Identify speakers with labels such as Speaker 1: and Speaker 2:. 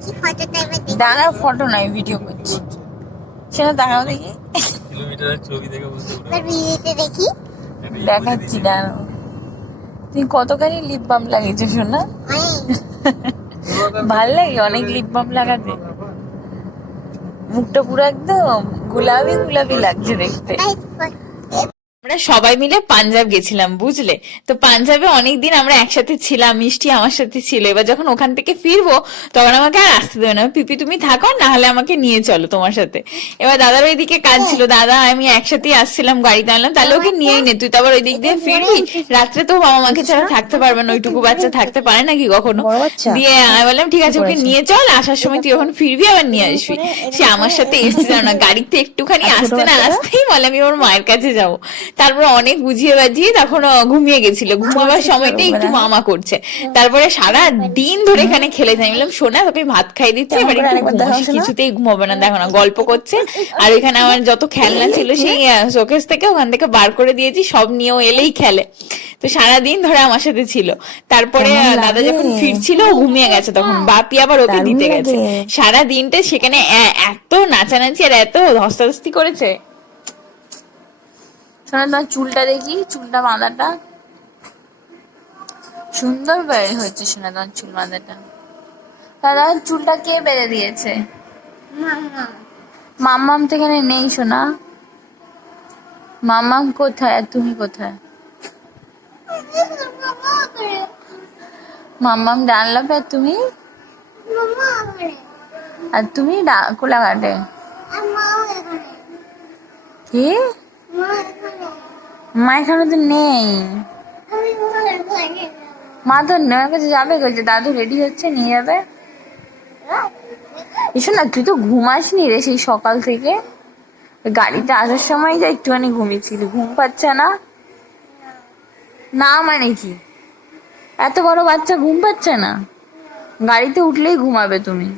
Speaker 1: দেখি ফটোটা এবার দেখি।
Speaker 2: দাঁড়া ফটো নাই ভিডিও করছি। সেটা দেখাও দেখি।
Speaker 3: কিলোমিটারের ছবি দেখে বুঝতে
Speaker 1: ভিডিওতে দেখি।
Speaker 2: দেখাচ্ছি দাঁড়াও। তুই কতখানি লিপ বাম লাগিয়েছো শোনা? ভালো লাগে অনেক লিপ বাম লাগাতে। মুখটা পুরো একদম গোলাপি গোলাপি লাগছে দেখতে। আমরা সবাই মিলে পাঞ্জাব গেছিলাম বুঝলে? তো পাঞ্জাবে অনেকদিন আমরা একসাথে ছিলাম মিষ্টি আমার সাথে ছিল। এবার যখন ওখান থেকে ফিরবো তখন আমাকে আর আসতে দেবে না। পিপি তুমি থাকো না হলে আমাকে নিয়ে চলো তোমার সাথে। এবার দাদার ওইদিকে কাজ ছিল। দাদা আমি একসাথেই আসছিলাম গাড়িতে আনলাম। তাহলে ওকে নিয়েই নে। তুই তো আবার ওই দিক দিয়ে ফিরবি। রাত্রে তো বাবা মাকে ছাড়া থাকতে পারবে না। ওইটুকু বাচ্চা থাকতে পারে নাকি কখনো? দিয়ে আমি বললাম ঠিক আছে ওকে নিয়ে চল। আসার সময় তুই যখন ফিরবি আবার নিয়ে আসবি। সে আমার সাথে এসেছিল না। গাড়িতে একটুখানি আসতে না আসতেই বলে আমি ওর মায়ের কাছে যাব। তারপর অনেক বুঝিয়ে বাজিয়ে তখন ঘুমিয়ে গেছিল। ঘুমাবার সময়তে একটু মামা করছে। তারপরে সারা দিন ধরে এখানে খেলে যাই বললাম শোনা তোকে ভাত খাই দিচ্ছে এবার একটু। কিছুতেই ঘুমাবে না। দেখো না গল্প করছে। আর এখানে আমার যত খেলনা ছিল সেই শোকেস থেকে ওখান থেকে বার করে দিয়েছি সব নিয়েও এলেই খেলে। তো সারা দিন ধরে আমার সাথে ছিল। তারপরে দাদা যখন ফিরছিল ও ঘুমিয়ে গেছে তখন। বাপি আবার ওকে দিতে গেছে। সারা দিনটা সেখানে এত নাচানাচি আর এত ধস্তাধস্তি করেছে। শোনো তোমার চুলটা দেখি চুলটা বাঁধাটা সুন্দর বের হয়েছে শোনা তোমার চুল বাঁধাটা দাদা চুলটা কে বেঁধে দিয়েছে?
Speaker 1: মামা
Speaker 2: মাম্মাম তো এখানে নেই শোনা মাম্মাম কোথায় আর তুমি কোথায়? মাম্মাম ডানলাপে আর তুমি? আর তুমি কোলাঘাটে কি?
Speaker 1: মা এখানে
Speaker 2: তো নেই। মা তো নেওয়ার কাছে যাবে কইছে দাদু রেডি হচ্ছে নিয়ে যাবে। এসো না তুই তো ঘুমাসনি রে সেই সকাল থেকে। গাড়িতে আসার সময় যা একটুখানি ঘুমিয়েছিলি ঘুম পাচ্ছে না? না মানে কি? এত বড় বাচ্চা ঘুম পাচ্ছে না? গাড়িতে উঠলেই ঘুমাবে তুমি।